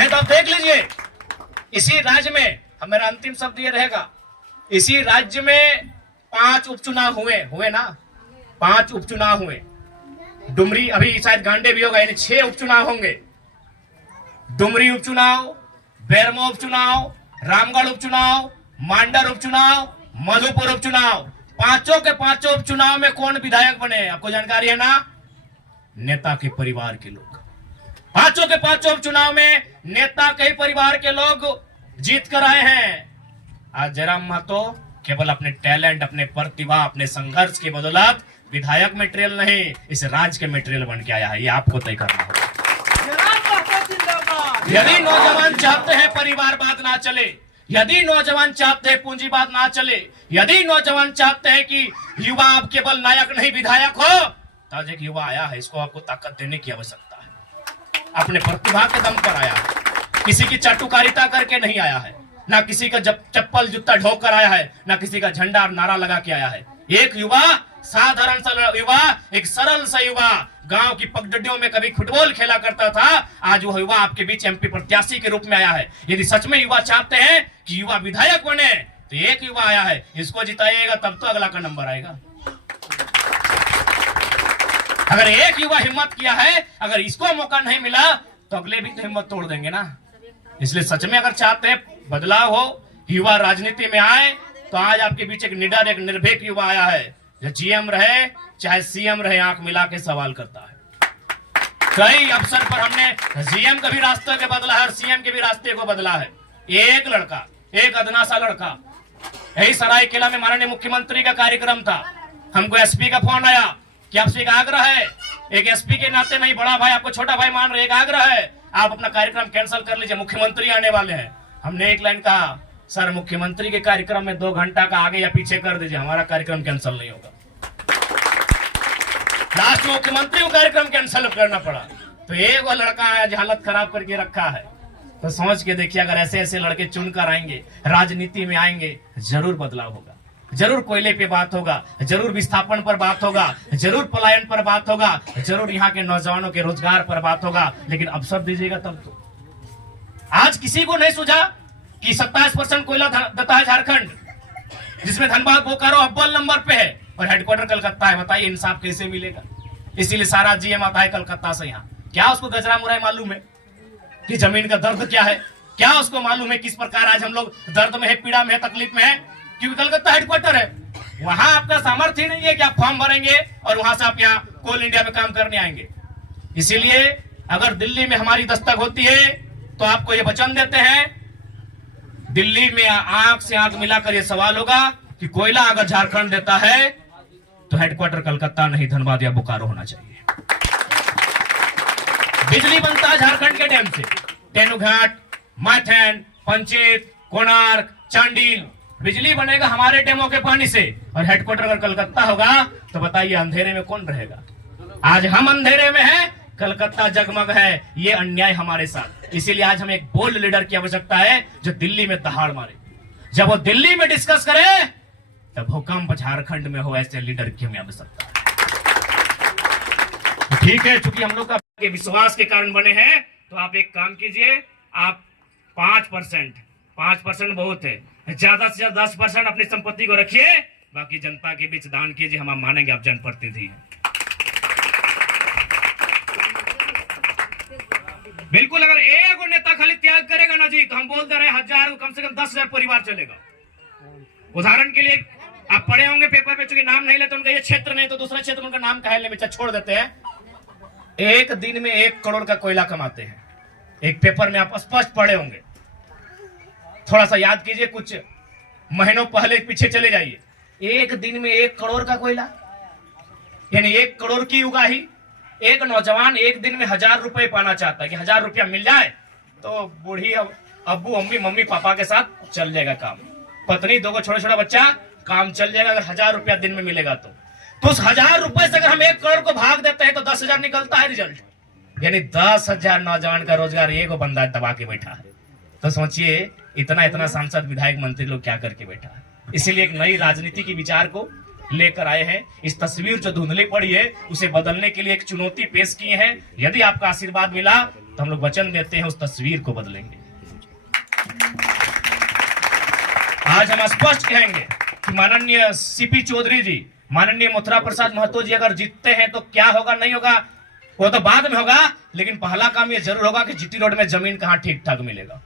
है तो आप देख लीजिए, इसी राज्य में मेरा अंतिम शब्द ये रहेगा, इसी राज्य में 5 उपचुनाव हुए ना, 5 उपचुनाव हुए। डुमरी अभी शायद गांडे भी होगा, यानी 6 उपचुनाव होंगे। डुमरी उपचुनाव, बेरमो उपचुनाव, रामगढ़ उपचुनाव, मांडर उपचुनाव, मधुपुर उपचुनाव। पांचों के पांचों उपचुनाव में कौन विधायक बने आपको जानकारी है ना? नेता के परिवार के लोग। पांचों के पांचों उपचुनाव में नेता के परिवार के लोग जीत कर आए हैं। आज जयराम महतो केवल अपने टैलेंट, अपने प्रतिभा, अपने संघर्ष की बदौलत विधायक मटेरियल नहीं, इस राज्य के मटेरियल बन के आया है। ये आपको तय करना होगा। यदि नौजवान चाहते हैं परिवारवाद ना चले, यदि नौजवान चाहते हैं पूंजीवाद ना चले, यदि नौजवान चाहते हैं कि युवा अब केवल नायक नहीं विधायक हो, तो आज एक युवा आया है, इसको आपको ताकत देने की आवश्यकता है। अपने प्रतिभा के दम पर आया है, किसी की चाटुकारिता करके नहीं आया है, ना किसी का चप्पल जूता ढोक कर आया है, ना किसी का झंडा और नारा लगा के आया है। एक युवा, साधारण सा युवा, एक सरल सा युवा, गांव की पगडंडियों में कभी फुटबॉल खेला करता था, आज वो युवा आपके बीच एमपी प्रत्याशी के रूप में आया है। यदि सच में युवा चाहते हैं कि युवा विधायक बने, तो एक युवा आया है, इसको जिताइएगा तब तो अगला का नंबर आएगा। अगर एक युवा हिम्मत किया है, अगर इसको मौका नहीं मिला, तो अगले भी तो हिम्मत तोड़ देंगे ना। इसलिए सच में अगर चाहते हैं बदलाव हो, युवा राजनीति में आए, तो आज आपके बीच एक निडर, एक निर्भीक युवा आया है, जो जीएम रहे चाहे सीएम रहे, आंख मिला के सवाल करता है। कई अवसर पर हमने जीएम का भी रास्ते के बदला है और सीएम के भी रास्ते को बदला है। एक लड़का, एक अदना सा लड़का, यही सरायकेला में माननीय मुख्यमंत्री का कार्यक्रम था, हमको एसपी का फोन आया कि एसपी का आग्रह है, एक एसपी के नाते नहीं, बड़ा भाई आपको छोटा भाई मान रहे, एक आग्रह है, आप अपना कार्यक्रम कैंसिल कर लीजिए, मुख्यमंत्री आने वाले हैं। हमने एक लाइन कहा, सर मुख्यमंत्री के कार्यक्रम में 2 घंटा का आगे या पीछे कर दीजिए, हमारा कार्यक्रम कैंसिल नहीं होगा। लास्ट में मुख्यमंत्री को कार्यक्रम कैंसिल करना पड़ा। तो एक वो लड़का है जो हालत खराब करके रखा है। तो समझ के देखिए, अगर ऐसे ऐसे लड़के चुनकर आएंगे, राजनीति में आएंगे, जरूर बदलाव होगा, जरूर कोयले पे बात होगा, जरूर विस्थापन पर बात होगा, जरूर पलायन पर बात होगा, जरूर यहाँ के नौजवानों के रोजगार पर बात होगा। लेकिन अवसर दीजिएगा तब तो। आज किसी को नहीं सूझा कि 27% कोयला देता है झारखंड, जिसमें धनबाद बोकारो अव्वल नंबर पे है और हेडक्वार्टर कलकत्ता है। बताइए इंसाफ कैसे मिलेगा? इसीलिए सारा जीएम आता है कलकत्ता से यहाँ। क्या उसको गजरा मुराई मालूम है कि जमीन का दर्द क्या है? क्या उसको मालूम है किस प्रकार आज हम लोग दर्द में है, पीड़ा में है, तकलीफ में है? क्योंकि कलकत्ता हेडक्वार्टर है, वहां आपका सामर्थ्य नहीं है कि आप फॉर्म भरेंगे और वहां से आप यहाँ कोल इंडिया में काम करने आएंगे। इसीलिए अगर दिल्ली में हमारी दस्तक होती है, तो आपको ये वचन देते हैं, दिल्ली में आंख से आंख मिलाकर ये सवाल होगा कि कोयला अगर झारखंड देता है, तो हेडक्वार्टर कलकत्ता नहीं, धनबाद या बोकारो होना चाहिए। बिजली बनता है झारखंड के डैम से, तेनुघाट, माथेन, पंचेत, कोणार्क, चांडिल, बिजली बनेगा हमारे डैमों के पानी से। और हेडक्वार्टर अगर कलकत्ता होगा, तो बताइए अंधेरे में कौन रहेगा? आज हम अंधेरे में हैं, कलकत्ता जगमग है। ये अन्याय हमारे साथ। इसीलिए आज हमें एक बोल्ड लीडर की आवश्यकता है, जो दिल्ली में दहाड़ मारे। जब वो दिल्ली में डिस्कस करे, तब भूकंप झारखंड में हो, ऐसे लीडर की हमें आवश्यकता है। ठीक है, चूंकि हम लोग का विश्वास के कारण बने हैं, तो आप एक काम कीजिए, आप 5% बहुत है, ज्यादा से ज्यादा 10% अपनी संपत्ति को रखिए, बाकी जनता के बीच दान कीजिए। हम मानेंगे आप जनप्रतिनिधि हैं। बिल्कुल, अगर एक नेता खाली त्याग करेगा ना जी, तो हम बोल दे रहे हैं 1000, कम से कम 10,000 परिवार चलेगा। उदाहरण के लिए आप पढ़े होंगे पेपर में, चूंकि नाम नहीं लेते उनका ये क्षेत्र नहीं, तो दूसरा क्षेत्र उनका नाम कहने में छोड़ देते हैं। एक दिन में 1 करोड़ का कोयला कमाते हैं। एक पेपर में आप स्पष्ट पढ़े होंगे, थोड़ा सा याद कीजिए, कुछ महीनों पहले पीछे चले जाइए। एक दिन में 1 करोड़ का कोयला, यानी 1 करोड़ की उगाही। एक नौजवान एक दिन में 1000 रुपए पाना चाहता है कि 1000 रुपया मिल जाए तो बूढ़ी अब्बू अम्मी मम्मी पापा के साथ चल जाएगा काम, पत्नी 2 छोटा बच्चा, काम चल जाएगा। अगर 1000 रुपया दिन में मिलेगा तो उस 1000 रुपए से अगर हम 1 करोड़ को भाग देते हैं, तो 10,000 निकलता है रिजल्ट। यानी 10,000 नौजवान का रोजगार एक बंदा दबा के बैठा है। तो सोचिए, इतना सांसद विधायक मंत्री लोग क्या करके बैठा है। इसीलिए एक नई राजनीति की विचार को लेकर आए हैं। इस तस्वीर जो धुंधली पड़ी है, उसे बदलने के लिए एक चुनौती पेश किए हैं। यदि आपका आशीर्वाद मिला, तो तो हम लोग वचन देते हैं उस तस्वीर को बदलेंगे। आज हम स्पष्ट कहेंगे कि माननीय सीपी चौधरी जी, माननीय मथुरा प्रसाद महतो जी अगर जीतते हैं तो क्या होगा नहीं होगा वो तो बाद में होगा, लेकिन पहला काम ये जरूर होगा कि जीटी रोड में जमीन कहाँ ठीक ठाक मिलेगा।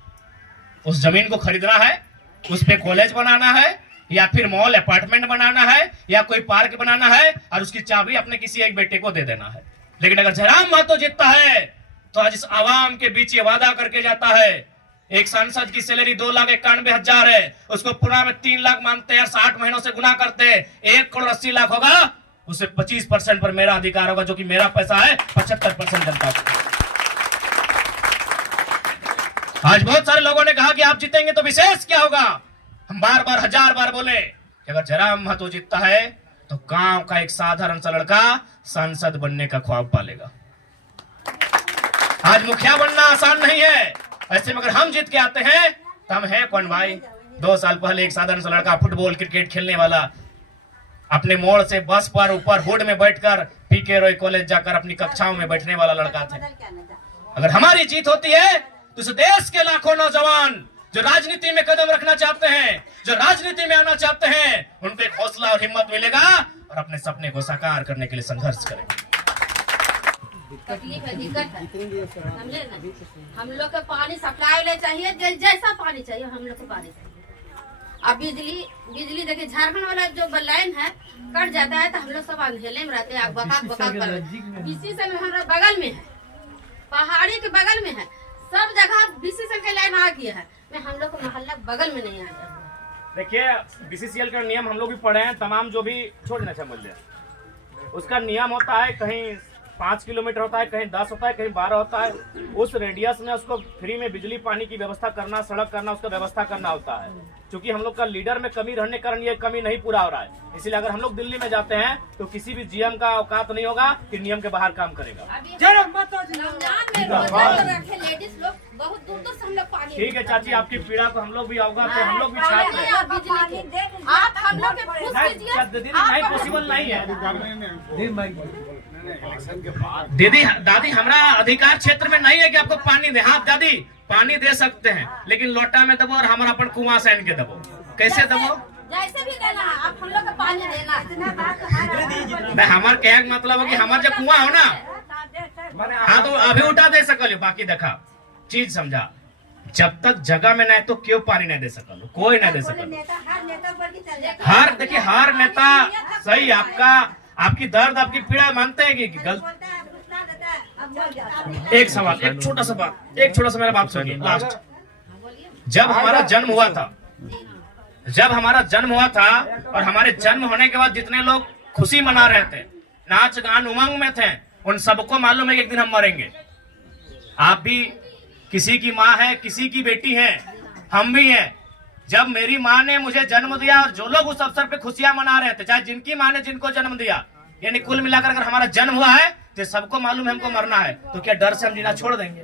उस जमीन को खरीदना है, उस पे कॉलेज बनाना है या फिर मॉल अपार्टमेंट बनाना है या कोई पार्क बनाना है और उसकी चाबी अपने किसी एक बेटे को दे देना है। लेकिन अगर जयराम महतो जीतता है तो आज इस आवाम के बीच ये वादा करके जाता है, एक सांसद की सैलरी 2,91,000 है, उसको पुणे में 3 लाख मांगते हैं, 60 महीनों से गुना करते हैं, 1,80,00,000 होगा, उसे 25% पर मेरा अधिकार होगा, जो कि मेरा पैसा है 75% जनता को। आज बहुत सारे लोगों ने कहा कि आप जीतेंगे तो विशेष क्या होगा। हम बार बार 1000 बार बोले कि अगर जयराम महतो जीतता है तो गांव का एक साधारण सा लड़का सांसद बनने का ख्वाब पालेगा। आज मुखिया बनना आसान नहीं है, ऐसे में अगर हम जीत के आते हैं तो हम हैं कौन भाई। 2 साल पहले एक साधारण सा लड़का फुटबॉल क्रिकेट खेलने वाला अपने मोड़ से बस पर ऊपर हुड में बैठकर पीके रॉय कॉलेज जाकर अपनी कक्षाओं में बैठने वाला लड़का था। अगर हमारी जीत होती है तो इस देश के लाखों नौजवान जो राजनीति में कदम रखना चाहते हैं, जो राजनीति में आना चाहते हैं, उनको एक हौसला और हिम्मत मिलेगा और अपने सपने को साकार करने के लिए संघर्ष करेंगे। तकलीफ है, दिक्कत है, समझे ना। हम लोग को पानी सप्लाई चाहिए, जैसा पानी चाहिए हम लोग को पानी चाहिए। अब बिजली देखिए झारखंड वाला जो लाइन है कट जाता है तो हम लोग सब अंधेले में रहते हैं। बीसीसीएल हमारा बगल में है, पहाड़ी के बगल में है, सब जगह बीसीसीएल के लाइन आ गया है, मैं हम लोग को मोहल्ला बगल में नहीं आया। देखिए बीसीसीएल का नियम हम लोग भी पढ़े हैं, तमाम जो भी छोड़ना चाहिए उसका नियम होता है, कहीं 5 किलोमीटर होता है, कहीं 10 होता है, कहीं 12 होता है। उस रेडियस में उसको फ्री में बिजली पानी की व्यवस्था करना, सड़क करना, उसका व्यवस्था करना होता है। क्योंकि हम लोग का लीडर में कमी रहने के कारण ये कमी नहीं पूरा हो रहा है, इसलिए अगर हम लोग दिल्ली में जाते हैं तो किसी भी जीएम का औकात नहीं होगा कि नियम के बाहर काम करेगा। ठीक है चाची, आपकी पीड़ा को हम लोग भी अवगत है, हम लोग भी छात्र हैं। नहीं पॉसिबल नहीं है दीदी, दादी हमारा अधिकार क्षेत्र में नहीं है कि आपको पानी दे। हाँ दादी पानी दे सकते हैं, लेकिन लोटा में दबो और हमारा अपन कुआं से इनके दबो। कैसे दबो? जैसे भी देना है, आप हम लोग को पानी देना। मैं हमारे कहने का मतलब है कि हमारा जब कुआं हो ना, हाँ तो अभी उठा दे सकल, बाकी देखा चीज समझा। जब तक जगह में नहीं तो क्यों पानी नहीं दे सकल, कोई नहीं दे सकल। हर देखिए हर नेता सही आपकी दर्द आपकी पीड़ा मानते हैं कि गलत। एक सवाल, एक छोटा सा मेरा बात सुनिए लास्ट। जब हमारा जन्म हुआ था और हमारे जन्म होने के बाद जितने लोग खुशी मना रहे थे, नाच गान उमंग में थे, उन सबको मालूम है कि एक दिन हम मरेंगे। आप भी किसी की माँ है, किसी की बेटी है, हम भी हैं। जब मेरी माँ ने मुझे जन्म दिया और जो लोग उस अवसर पे खुशियां मना रहे थे, चाहे जिनकी माँ ने जिनको जन्म दिया, यानी कुल मिलाकर अगर हमारा जन्म हुआ है तो सबको मालूम है हमको मरना है, तो क्या डर से हम जीना छोड़ देंगे?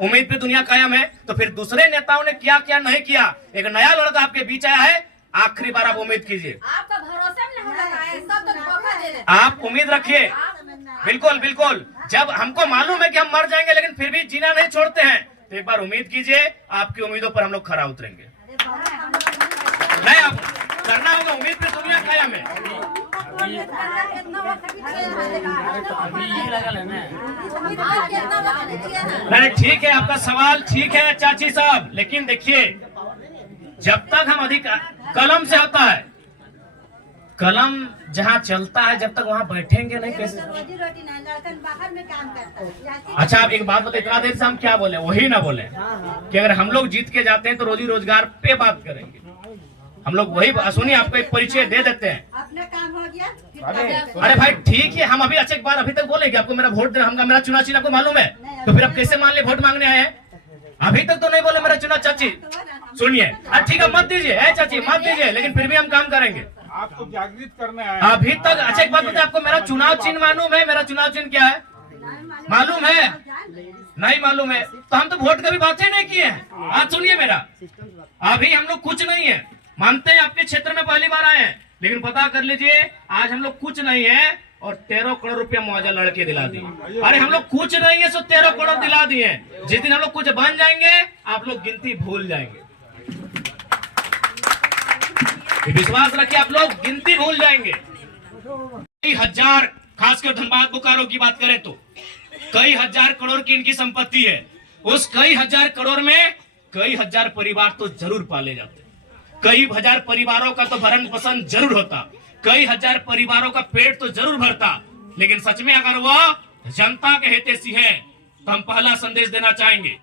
उम्मीद पे दुनिया कायम है। तो फिर दूसरे नेताओं ने क्या क्या नहीं किया, एक नया लड़का आपके बीच आया है, आखिरी बार आप उम्मीद कीजिए, आपका भरोसा नहीं लगा है, सब तो धोखा दे रहे हैं। आप उम्मीद रखिए, बिल्कुल बिल्कुल। जब हमको मालूम है कि हम मर जाएंगे लेकिन फिर भी जीना नहीं छोड़ते हैं, तो एक बार उम्मीद कीजिए, आपकी उम्मीदों पर हम लोग खरा उतरेंगे। नहीं आप करना होगा, उम्मीद पे दुनिया कायम है। नहीं ठीक है, आपका सवाल ठीक है चाची साहब, लेकिन देखिए जब तक हम कलम से होता है, कलम जहाँ चलता है जब तक वहाँ बैठेंगे नहीं कैसे? अच्छा आप एक बात बताइए, इतना देर से हम क्या बोले, वही ना बोले कि अगर हम लोग जीत के जाते हैं तो रोजी रोजगार पे बात करेंगे। हम लोग वही सुनिए, आपको एक परिचय दे देते हैं। अपना काम हो गया। अरे भाई ठीक है, हम अभी अच्छा एक बार अभी तक बोलेंगे आपको मेरा वोट देना, मेरा चुनाव चिन्ह आपको मालूम है, तो फिर आप कैसे मान ले वोट मांगने आए हैं? अभी तक तो नहीं बोले मेरा चुनाव। चाची सुनिए, ठीक है मत दीजिए, चाची मत दीजिए, लेकिन फिर भी हम काम करेंगे। आपको जागृत करना है अभी तक। अच्छा एक बात बताइए, आपको मेरा चुनाव चिन्ह मालूम है? मेरा चुनाव चिन्ह क्या है मालूम है? नहीं मालूम है तो हम तो वोट का भी बात ही नहीं किए हैं। आज सुनिए मेरा, अभी हम लोग कुछ नहीं है, मानते हैं आपके क्षेत्र में पहली बार आए हैं, लेकिन पता कर लीजिए आज हम लोग कुछ नहीं है, और 13 करोड़ रुपया मुआवजा लड़के दिला दिए। अरे हम लोग कुछ नहीं है, सो 13 करोड़ दिला दिए। जिस दिन हम लोग कुछ बन जाएंगे आप लोग गिनती भूल जाएंगे। विश्वास रखिए, आप लोग गिनती भूल जाएंगे। कई हजार, खासकर धनबाद बोकारो की बात करें तो कई हजार करोड़ की इनकी संपत्ति है। उस कई हजार करोड़ में कई हजार परिवार तो जरूर पाले जाते, कई हजार परिवारों का तो भरण पोषण जरूर होता, कई हजार परिवारों का पेट तो जरूर भरता। लेकिन सच में अगर वह जनता के हितैषी है तो हम पहला संदेश देना चाहेंगे,